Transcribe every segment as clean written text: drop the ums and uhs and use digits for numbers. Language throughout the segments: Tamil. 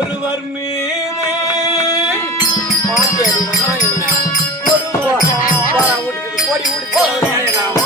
ஒருவர் மீது கோடி இருந்தாலும்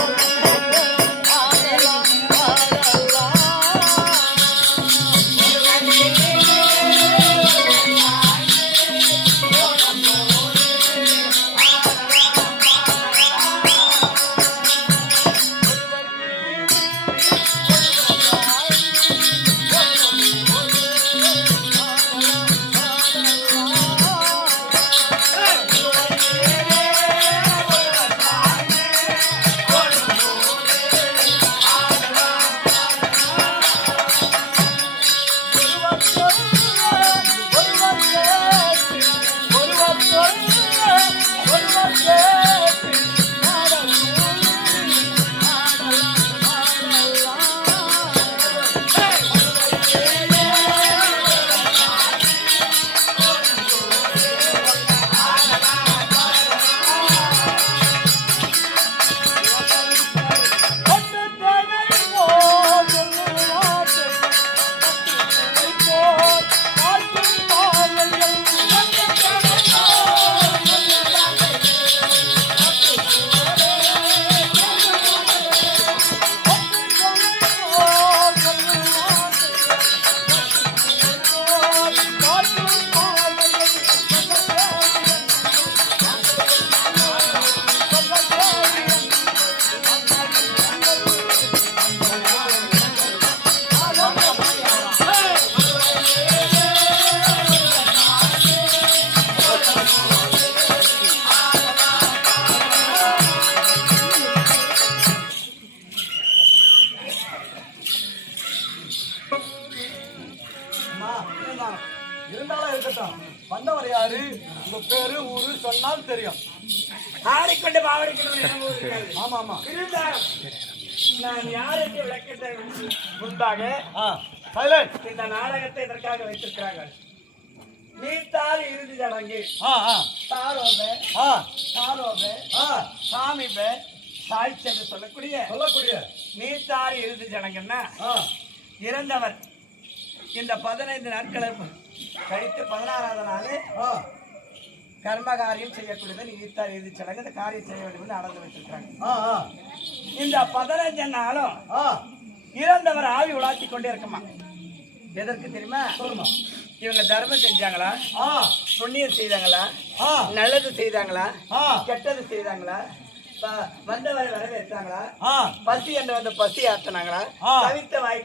இருக்கட்டும். வந்தவர் யாரு? உங்க பேரு ஊரு சொன்னால் தெரியும். ஆடிக்கொண்டு பாவடிக்கொண்டு. ஆமா ஆமா. நான் யாருக்கு விளக்கத்தை முன்பாக இந்த நாடகத்தை இதற்காக வைத்திருக்கிறார்கள். நீத்தால் இறுதி சடங்கு சாமி சாய்ச்சி என்று சொல்லக்கூடிய நீத்தால் இறுதி சடங்குன்னா இறந்தவர் இந்த 15 நாட்களை கழித்து 16வது நாள் கர்மகாரியம் செய்யக்கூடியது நீத்தால் இறுதி சடங்கு. இந்த காரியம் செய்ய வேண்டும் நடந்து வச்சிருக்காங்க. இந்த 15 நாளும் இறந்தவர் ஆவி உலாத்தி கொண்டே இருக்குமா. எதற்கு தெரியுமா? இவங்க தர்மம் செஞ்சாங்களா, புண்ணியம் செய்தாங்களா, நல்லது செய்தாங்களா, கெட்டது செய்தாங்களா, வந்தவரை வரவேற்றாங்களா, பசி என்று வந்து பசி ஆத்தினாங்களா, தவித்த வாய்